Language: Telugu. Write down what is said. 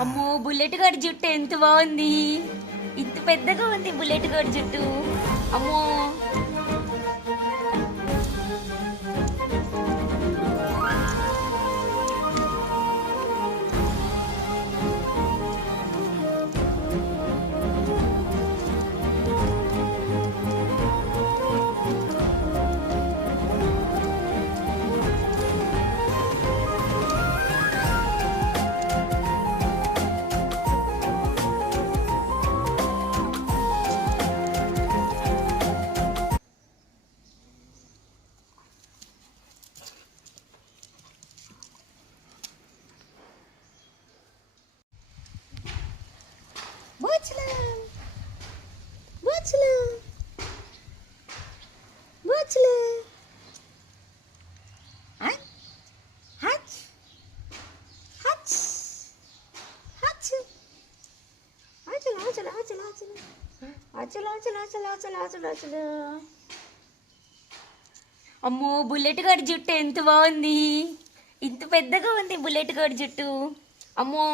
అమ్మో బుల్లెట్ గారి జుట్టు ఎంత బాగుంది. ఇంత పెద్దగా ఉంది బుల్లెట్ గారి జుట్టు. అమ్మో అచలు అచలు అచలు అచలు అచలు అచలు అమ్మో బుల్లెట్ గడి జుట్టు ఎంత బాగుంది. ఇంత పెద్దగా ఉంది బుల్లెట్ గడి జుట్టు. అమ్మో.